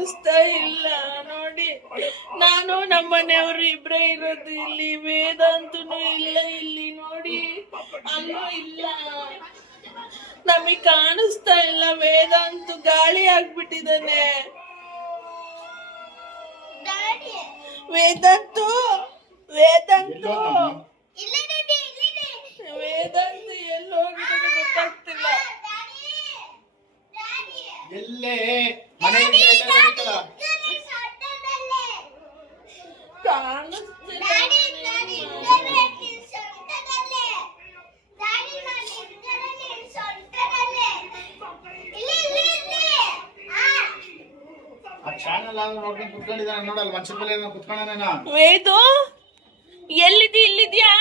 ಕಾಣಿಸ್ತಾ ಇಲ್ಲ ನೋಡಿ. ನಾನು ನಮ್ಮನೆಯವರು ಇಬ್ರೇ ಇರೋದು ಇಲ್ಲಿ. ವೇದಾಂತನು ಇಲ್ಲ ಇಲ್ಲಿ ನೋಡಿ, ಅಲ್ಲೂ ಇಲ್ಲ. ನಮಗ್ ಕಾಣಿಸ್ತಾ ಇಲ್ಲ. ವೇದಾಂತು ಗಾಳಿ ಆಗ್ಬಿಟ್ಟಿದ್ದಾನೆ. ವೇದಾಂತು ವೇದಾಂತು ವೇದಾಂತು ಎಲ್ಲಿ ಹೋಗಿದ್ದಾನೆ ಗೊತ್ತಾಗ್ತಿಲ್ಲ. ಎಲ್ಲೇ ಕಾಣಿಸ್ತಿಲ್ಲ. ನೋಡಲ್ಲ ಮನುಷ್ಯ ಮೇಲೆ ಕುತ್ಕೊಂಡ. ವೇದು ಎಲ್ಲಿದ್ಯಾ? ಇಲ್ಲಿದ್ಯಾ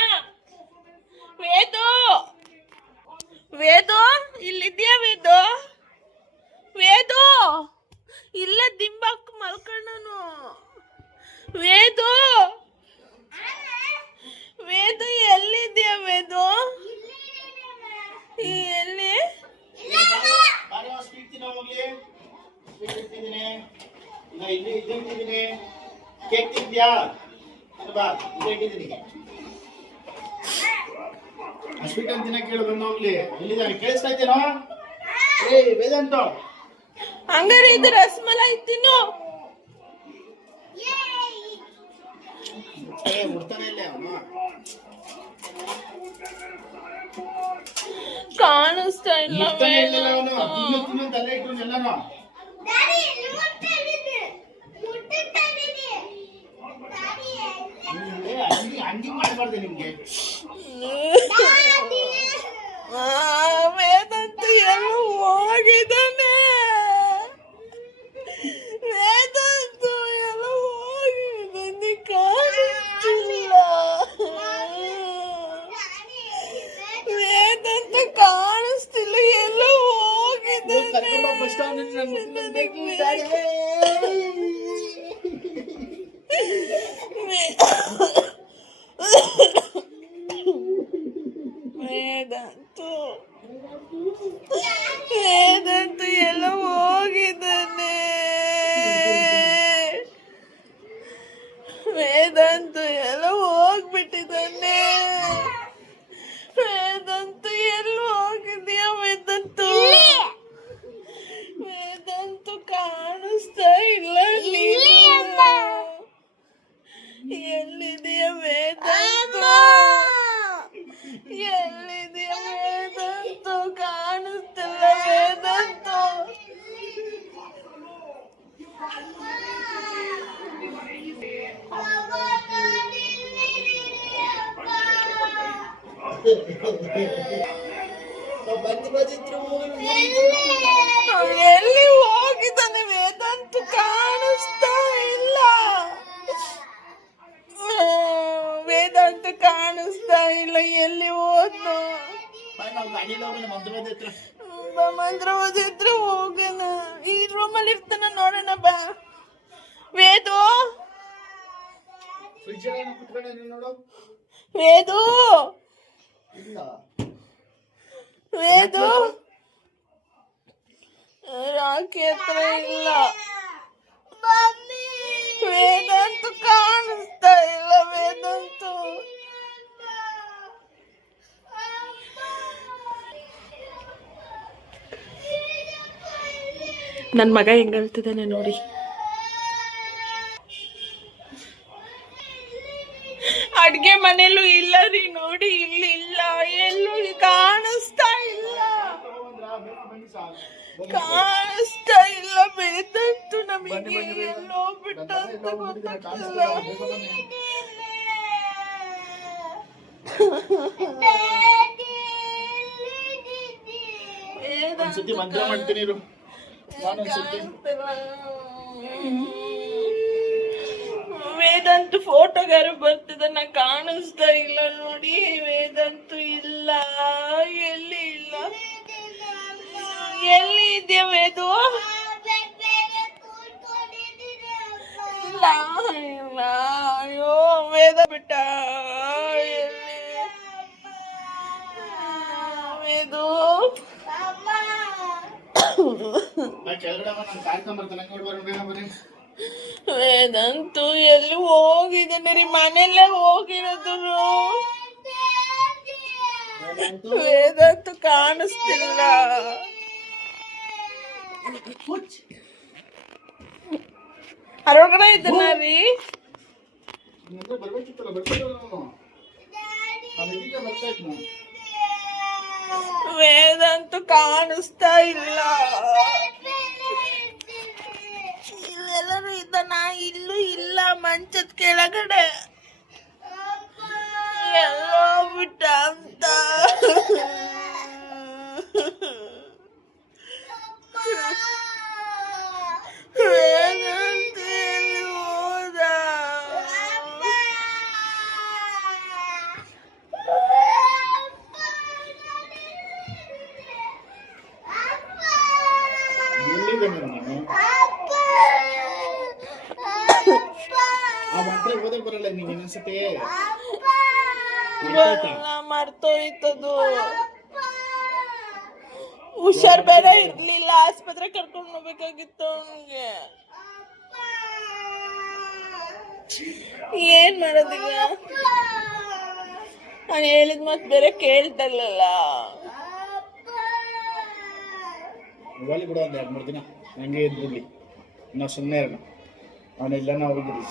ವೇದು? ವೇದು ಇಲ್ಲಿದ್ಯಾ? ವೇದು ವೇದು ಇಲ್ಲ, ದಿಂಬಾಕ್ ಮಲ್ಕೊಂಡನು. ವೇದು ವೇದು ಎಲ್ಲಿದ್ಯಾ? ವೇದು ಎಲ್ಲಿ? ಕೇಕ್ ತಿಂದ್ಯಾ? ಬಾ, ಇಟ್ಟಿದ್ದೀನಿ. ಸ್ವೀಟ್ ಅಂತ ತಿನ್ನಕ್ಕೆ ಹೇಳು, ಬಂದು ಹೋಗ್ಲಿ. ಇಲ್ಲಿದ್ದಾನೆ, ಕೇಳಿಸ್ತಾ ಇದ್ದೇನೋ? ವೇದಾಂತ, ಹಂಗಾರೆ ಇದು ರಸಮಲೈ ತಿನ್ನು. ಮುಡ್ತಾನೆ ಇಲ್ಲ ಅವನು. ಕಾಣಿಸ್ತಾ ಇಲ್ಲ. ತಿನ್ನು ತಲೆ ಇಟ್ಟು ಎಲ್ಲಾನು. ಹಂಗಿ ಮಾಡಬಾರ್ದು ನಿಮ್ಗೆ. ವೇದಾಂತ ಎಲ್ಲ ಹೋಗಿದ್ದಾನೆ. ವೇದಾಂತ ಎಲ್ಲ ಹೋಗಿದ್ದಾನೆ, ಕಾಣಿಸ್ತಿಲ್ಲ. ವೇದಾಂತ ಕಾಣಿಸ್ತಿಲ್ಲ, ಎಲ್ಲ ಹೋಗಿದ್ದಾನೆ. ವೇದಾಂತು ವೇದಾಂತು ಎಲ್ಲ ಹೋಗಿದ್ದಾನೆ. ವೇದಾಂತು ಎಲ್ಲ ಹೋಗ್ಬಿಟ್ಟಿದ್ದಾನೆ. ವೇದಾಂತು ಎಲ್ಲಿ ಹೋಗಿದ್ಯಾ? ವೇದಾಂತು ವೇದಾಂತು ಕಾಣಿಸ್ತಾ ಇಲ್ಲ. ಎಲ್ಲಿದೆಯಾ ವೇದಾಂತು? ಎಲ್ಲಿದೆಯಾ ವೇದಾಂತು? ಕಾಣಿಸ್ತಿಲ್ಲ ವೇದಾಂತು. ಎಲ್ಲಿ ಹೋಗಿದ್ದಾನೆ ವೇದಾಂತು? ಕಾಣಿಸ್ತಾ ಇಲ್ಲ. ವೇದಾಂತ ಕಾಣಿಸ್ತಾ ಇಲ್ಲ, ಎಲ್ಲಿ ಹೋದ್ನು? ಮಂದ್ರವಾದ ಹತ್ರ ಹೋಗೋಣ. ಈ ರೂಮಲ್ಲಿ ಇರ್ತಾನ, ನೋಡೋಣ ಬಾ. ವೇದು ವೇದು ವೇದು ರಾಕಿ ಹತ್ರ ಇಲ್ಲ. ವೇದಾಂತು ಕಾಣಿಸ್ತಾ ಇಲ್ಲ. ವೇದಾಂತು ನನ್ನ ಮಗ ಹೆಂಗ್ ಹೇಳ್ತಿದ್ದಾನೆ ನೋಡಿ. ಅಡ್ಗೆ ಮನೇಲೂ ಇಲ್ಲ ರೀ ನೋಡಿ, ಇಲ್ಲಿ ಇಲ್ಲ, ಎಲ್ಲೂ ಕಾಣಿಸ್ತಾ ಇಲ್ಲ. ಕಾಣಿಸ್ತಾ ಇಲ್ಲ ವೇದಾಂತು. ನಮಗೆ ಎಲ್ಲೋ ಬಿಟ್ಟ ಅಂತ ಗೊತ್ತಾಗ್ತಿಲ್ಲ. ಮಂತ್ರ ಮಾಡ್ತೀನಿ. ವೇದಾಂತು ಫೋಟೋಗಾರ ಬರ್ತಿದ್ದಾನ, ಕಾಣಿಸ್ತಾ ಇಲ್ಲ ನೋಡಿ. ವೇದಾಂತು ಇಲ್ಲ, ಎಲ್ಲಿ ಇಲ್ಲ. ಎಲ್ಲಿ ಇದೆಯಾ ವೇದು? ಇಲ್ಲ ಇಲ್ಲ. ಅಯ್ಯೋ ವೇದ ಬಿಟ್ಟ. ಎಲ್ಲಿ ವೇದು? ಕೆಳಗಡೆ ನಾನು ಕಾಯ್ಕೊಂಬರ್ತಾನೆ ನೋಡ್ಬಾರ ಬೇಗ ಬರ್ರಿ. ವೇದಂತು ಎಲ್ಲಿ ಹೋಗಿದ್ದಾನೆ ರೀ? ಮನೆಯಲ್ಲೇ ಹೋಗಿರೋದು. ವೇದಂತು ಕಾಣಿಸ್ತಿಲ್ಲ. ಹೊರಗಡೆ ಇದ್ದಾನ ರೀ? ಬರ್ಬೇಕಿತ್ತಲ್ಲ, ಬರ್ತಿದ್ದಲ್ಲ ನಾನು. ಇದೀಗ ಬರ್ತಾ ಇದ್ನ. ವೇದಂತು ಕಾಣಿಸ್ತಾ ಇಲ್ಲ. ಇಲ್ಲೆಲ್ಲರೂ ಇದ್ದಾನ? ಇಲ್ಲೂ ಇಲ್ಲ. ಮಂಚದ ಕೆಳಗಡೆ ಎಲ್ಲೋ ಬಿಟ್ಟ ಅಂತ. ವೇದಾಂತ ಎಲ್ಲಿ ಹೋದ? ಎಲ್ಲಿದ್ದಾನೆ ನೀನು? ಆ ಮಂತ್ರ ಓದಕ್ ಬರಲ್ಲ ನೀನು ಇನ್ನೊಂದ್ಸತಿ? ಮರ್ತೋಯ್ತದು. ಹುಷಾರ್ ಬೇರೆ ಇರ್ಲಿಲ್ಲ. ಆಸ್ಪತ್ರೆ ಕರ್ಕೊಂಡು ಹೋಗ್ಬೇಕಾಗಿತ್ತು ಅವನಿಗೆ. ಏನ್ ಮಾಡೋದೀಗ? ನಾನು ಹೇಳಿದ ಮತ್ ಬೇರೆ ಕೇಳ್ತಲ್ಲ. ಹೋಗ್ಲಿ ಬಿಡು, ಒಂದ್ 2-3 ದಿನ ಹಂಗೆ ಇದ್ಬಿಡ್ಲಿ. ನಾವು ಸುಮ್ಮನೆ ಇರೋಣ. ಅವನೆಲ್ಲ ನಾವು ಹೋಗಿದ್ವಿ.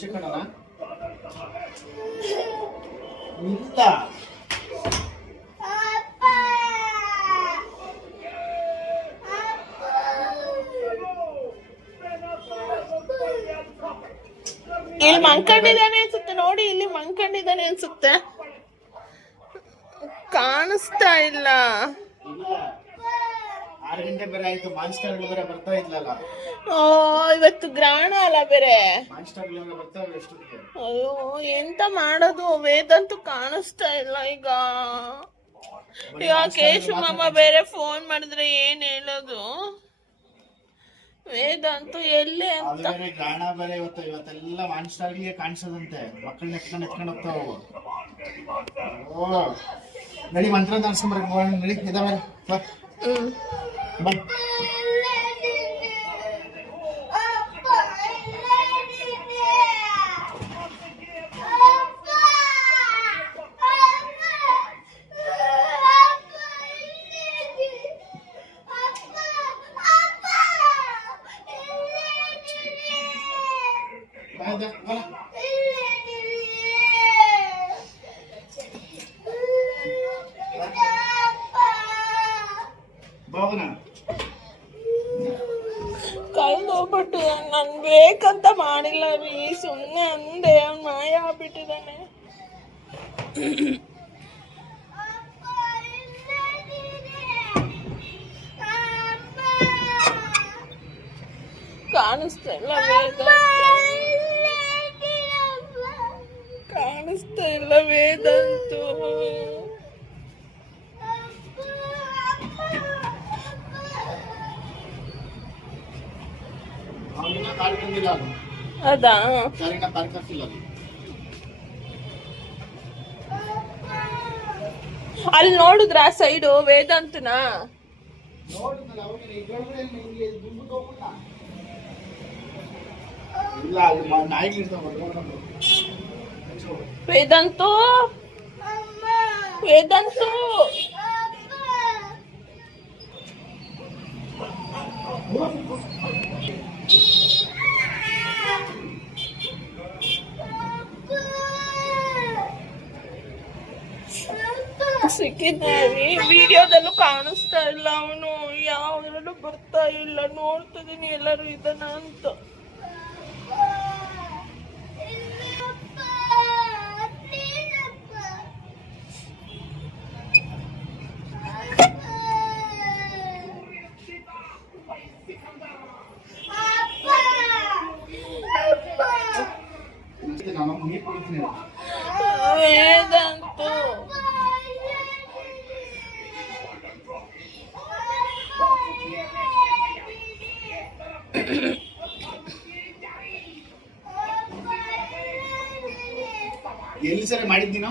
ಚಿಕ್ಕಣ್ಣ ಇಲ್ಲ. ಇಲ್ಲಿ ಮಂಕೊಂಡಿದ್ದಾನೆ ಅನ್ಸುತ್ತೆ ನೋಡಿ. ಇಲ್ಲಿ ಮಂಕೊಂಡಿದ್ದಾನೆ ಅನ್ಸುತ್ತೆ. ಕಾಣಿಸ್ತಾ ಇಲ್ಲ. 6 ಗಂಟೆ ಬೇರೆ ಆಯ್ತು. ಮಾನ್ಸ್ಟರ್ಗಳು ಬೇರೆ ಬರ್ತಾ ಇದ್ಲಲ್ಲ. ಇವತ್ತು ಗ್ರಹಣ ಅಲ್ಲ ಬೇರೆ. ಮಾನ್ಸ್ಟರ್ಗಳು ಬರ್ತಾವೆ ಎಷ್ಟೊತ್ತಿಗೆ? ಅಯ್ಯೋ ಎಂತ ಮಾಡೋದು? ವೇದಂತು ಕಾಣಿಸ್ತಾ ಇಲ್ಲ ಈಗ. ಕೇಶು ಮಾಮ ಬೇರೆ ಫೋನ್ ಮಾಡಿದ್ರೆ ಏನ್ ಹೇಳೋದು? ವೇದಂತು ಎಲ್ಲಿ ಅಂತ. ಗ್ರಹಣ ಬೇರೆ ಇವತ್ತೆಲ್ಲ ಮಾನ್ಸ್ಟರ್ಗಳಿಗೆ ಕಾಣಿಸೋದಂತೆ. ಮಕ್ಕಳನ್ನ ಎತ್ಕೊಂಡು ಹೋಗ್ತಾವ. ಓ ನಡಿ, ಮಂತ್ರ ಅನ್ಸ್ಕೊಂಬರ. ನಡಿ ಇದಾವೆ ಬಾ. ಕಳ್ದೋಗ್ಬಿಟ್ಟು ನನ್ ಬೇಕಂತ ಮಾಡಿಲ್ಲ ರೀ. ಸುಮ್ಮನೆ ಅಂದೆ. ಮಾಯ ಆಗ್ಬಿಟ್ಟಿದ್ದಾನೆ. ಕಾಣಿಸ್ತಾ ಇಲ್ಲ ಕಾಣಿಸ್ತಾ ಇಲ್ಲ ವೇದಂತು. ಅದಾ ಅಲ್ಲಿ ನೋಡಿದ್ರ ಆ ಸೈಡು ವೇದಾಂತನ? ವೇದಾಂತು ವೇದಾಂತು ಸಿಕ್ಕಿದ್ದಾನೆ. ವಿಡಿಯೋದಲ್ಲೂ ಕಾಣಿಸ್ತಾ ಇಲ್ಲ ಅವನು. ಯಾವ್ದ್ರಲ್ಲೂ ಬರ್ತಾ ಇಲ್ಲ. ನೋಡ್ತಿದೀನಿ ಎಲ್ಲರೂ ಇದನ್ನ ಅಂತ. ವೇದಾಂತು ಎಲ್ಲಿ ಸರಿ ಮಾಡಿದ್ದೀನೋ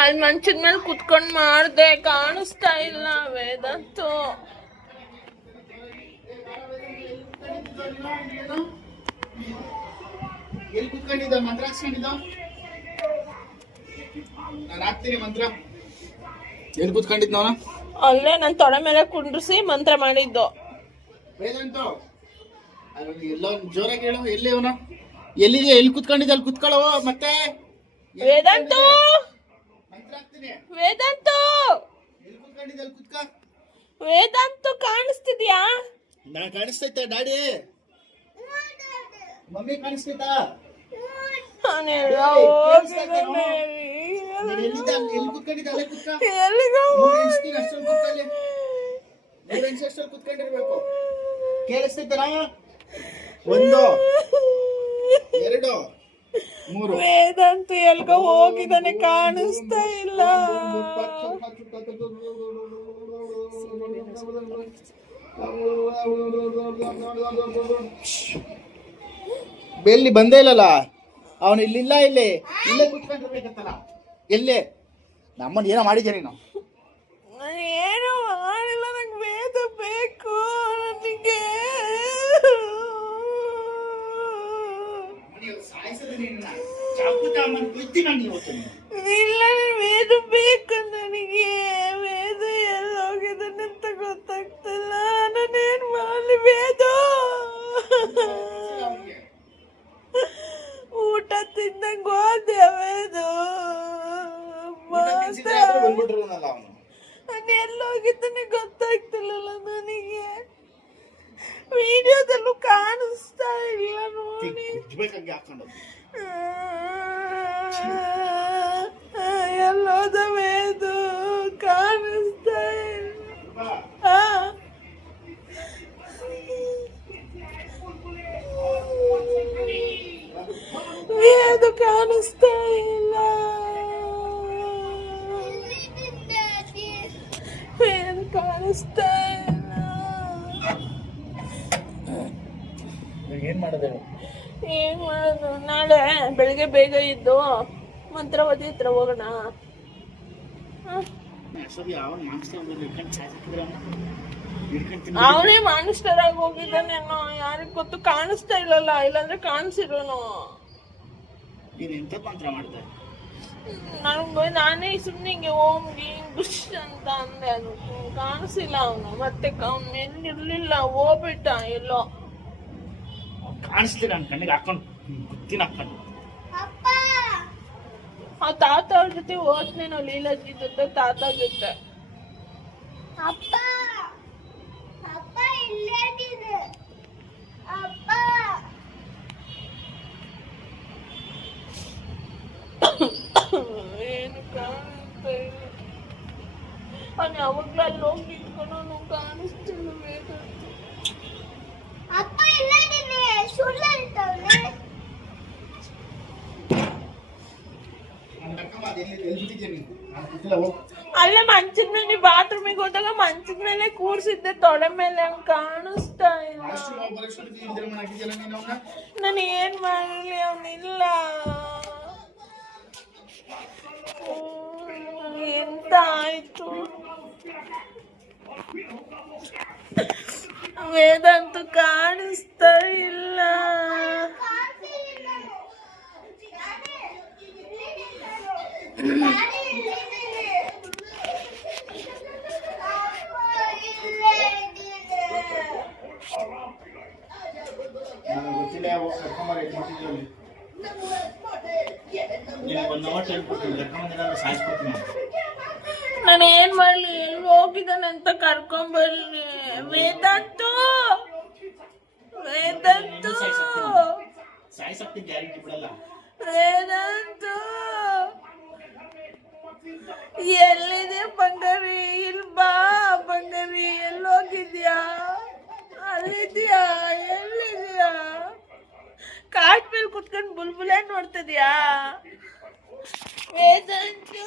ಅಲ್ಲಿ ಮಂಚದ ಮೇಲೆ ಕುತ್ಕೊಂಡ್ ಮಾಡ್ದೆ, ಕಾಣಿಸ್ತಾ ಇಲ್ಲ ವೇದಾಂತು. ಎಲ್ಲಿ ಕುತ್ಕೊಂಡಿದ್ದ ಮಂತ್ರ ಹಾಕ್ಸ್ಕೊಂಡಿದ್ದ? ನಾನು ಹಾಕ್ತೀನಿ ಮಂತ್ರ. ಎಲ್ಲಿ ಕುತ್ಕೊಂಡಿದ್ದ ಅವನ? ಅಲ್ಲೇ ನನ್ ತೊಡೆ ಮೇಲೆ ಕುಂಡ್ರಿಸಿ ಮಂತ್ರ ಮಾಡಿದ್ದು. ವೇದಾಂತು ಅಲ್ಲಿ ಎಲ್ಲೋ ಜೋರಾಗಿ ಹೇಳು, ಎಲ್ಲಿ ಅವನ? ಎಲ್ಲಿದೆ? ಎಲ್ಲಿ ಕುತ್ಕೊಂಡಿದ್ದ? ಅಲ್ಲಿ ಕುತ್ಕೊಳ್ಳೋ ಮತ್ತೆ. ವೇದಾಂತು ಮಂತ್ರ ಹಾಕ್ತೀನಿ. ವೇದಾಂತು ಎಲ್ಲಿ ಕುತ್ಕೊಂಡಿದ್ದ? ಅಲ್ಲಿ ಕುತ್ಕ. ವೇದಾಂತು ಕಾಣಿಸ್ತಿದ್ಯಾ? ನಾನು ಕಾಣಿಸ್ತೈತೆ ಡ್ಯಾಡಿ? ಮಮ್ಮಿ ಕಾಣಿಸ್ತೈತಾ? ನಾನೆಲ್ಲ ಎಲ್ಲಿ ಕುತ್ಕೊಂಡಿದ್ದ? ಅಲ್ಲೇ ಕುತ್ಕ. ಎಲ್ಲಿಗೋ ಅಷ್ಟೊಂದು ಕುತ್ಕೊಳ್ಳಿ. 3 ಇಂಚ್ ಅಷ್ಟೊಂದು ಕುತ್ಕೊಂಡಿರ್ಬೇಕು. ಕೇಳಿಸ್ತೈತನಾ? 1 2 3. ವೇದಾಂತು ಎಲ್ಗೋ ಹೋಗಿದ್ದಾನೆ, ಕಾಣಿಸ್ತಾ ಇಲ್ಲ. ಬೆಲ್ಲಿ ಬಂದೇ ಇಲ್ಲಲ್ಲ ಅವನು. ಇಲ್ಲಿಲ್ಲ, ಇಲ್ಲೇ ಕುತ್ಕೊಂಡಿರ್ಬೇಕತ್ತಲ್ಲ. ಎಲ್ಲೇ ನಮ್ಮನ್ನ ಏನೋ ಮಾಡಿದ್ಯಾ ನೀನು? ಏನು ಮಾಡಿಲ್ಲ, ನಂಗೆ ವೇದ ಬೇಕು. ನನಗೆ ಇಲ್ಲ, ವೇದ ಬೇಕು ನನಗೆ. ವೇದ ಎಲ್ಲೋಗಿದ್ದಾನೆ ಅಂತ ಗೊತ್ತಾಗ್ತಿಲ್ಲ. ನಾನೇನ್ ಮಾಡಲಿ ವೇದ? ಊಟ ತಿಂದಂಗ ಹೋದೆ ವೇದ. ನಾನು ಎಲ್ಲೋಗಿದ್ದಾನೆ ಗೊತ್ತಾಗ್ತಿಲ್ಲಲ್ಲ ನನಗೆ. ವಿಡಿಯೋದಲ್ಲೂ ಕಾಣಿಸ್ತಾ ಇಲ್ಲ ನೋಡಿ. ಎಲ್ಲೋದ ವೇದ? ಕಾಣಿಸ್ತಾ ಇಲ್ಲ. ವೇದ ಕಾಣಿಸ್ತಾ ಇಲ್ಲ. ವೇದ ಕಾಣಿಸ್ತಾ ಇಲ್ಲ. ಏನ್ ಮಾಡೋದು? ಏನ್ ಮಾಡೋದು? ನಾಳೆ ಬೆಳಿಗ್ಗೆ ಬೇಗ ಇದ್ದು ಮಂತ್ರವತಿ ಹತ್ರ ಹೋಗೋಣ. ಅವನೇ ಮಾನಿಸ್ಟರಾಗಿ ಹೋಗಿದ್ದಾನೇನೋ, ಯಾರಿಗ್ ಗೊತ್ತು. ಕಾಣಿಸ್ತಾ ಇಲ್ಲಲ್ಲ, ಇಲ್ಲಾಂದ್ರೆ ಕಾಣಿಸಿರೋನು. ನಾನೇ ಸುಮ್ಮನೆ ಹಿಂಗೆ ಓಮ್ಗೆ ಬುಷ್ ಅಂತ ಅಂದೆ. ಅದು ಕಾಣಿಸಿಲ್ಲ. ಅವನು ಮತ್ತೆ ಅವ್ನ ಎಲ್ಲಿರ್ಲಿಲ್ಲ, ಹೋಗ್ಬಿಟ್ಟ ಎಲ್ಲೋ. ಕಾಣಿಸ್ತೀನಿ ನನ್ನ ಕಣ್ಣಿಗೆ ಹಾಕೊಂಡು ಗುತ್ತಿನ ಹಾಕೊಂಡು. ಆ ತಾತ ಅವ್ರ ಜೊತೆ ಹೋದ್ನೇನೋ, ಲೀಲಾಜಿ ಜೊತೆ, ತಾತ ಜೊತೆ. ಅಪ್ಪ ಅಪ್ಪ ಇಲ್ಲೇನಿದೆ ಅಪ್ಪ? ಏನು ಕಾಣಿಸ್ತಾ ಇಲ್ಲ. ಅವ್ನು ಯಾವಾಗ್ಲೂ ಅಲ್ಲಿ ಹೋಗಿ ನಿಂತ್ಕೊಂಡು ಕಾಣಿಸ್ತಿಲ್ಲ ವೇದಾಂತು. ಅಪ್ಪ ಇಲ್ಲೇನಿದೆ? ಸುಳ್ಳು ಹೇಳ್ತಾವ್ನೆ. ಅಲ್ಲೇ ಮಂಚದ ಮೇಲೆ ಬಾತ್ರೂಮಿಗೆ ಹೋದಾಗ ಮಂಚದ ಮೇಲೆ ಕೂರ್ಸಿದ್ದೆ, ತೊಡೆ ಮೇಲೆ. ಹಂಗ್ ಕಾಣಿಸ್ತಾ ಇಲ್ಲ. ನಾನು ಏನ್ ಮಾಡಲಿ? ಅವನಿಲ್ಲ. ಎಂತ ಆಯ್ತು? ವೇದಾಂತು ಕಾಣಿಸ್ತಾ ಇಲ್ಲ. ನಾನು ಏನ್ ಮಾಡ್ಲಿ? ಎಲ್ಲಿ ಹೋಗಿದ್ದಾನೆ ಅಂತ ಕರ್ಕೊಂಬರ್ಲಿ. ವೇದಾಂತು, ವೇದಾಂತು, ವೇದಾಂತು ಎಲ್ಲಿದೆ ಬಂಗಾರಿ? ಇಲ್ಲಿ ಬಾ ಬಂಗಾರಿ. ಎಲ್ಲೋಗಿದ್ಯಾ? ಅಲ್ಲಿದ್ಯಾ? ಎಲ್ಲಿದ್ಯಾ? ಕಾಟ್ ಮೇಲೆ ಕುತ್ಕೊಂಡು ಬುಲ್ಬುಲೆ ನೋಡ್ತಿದ್ಯಾ? ವೇದಾಂತು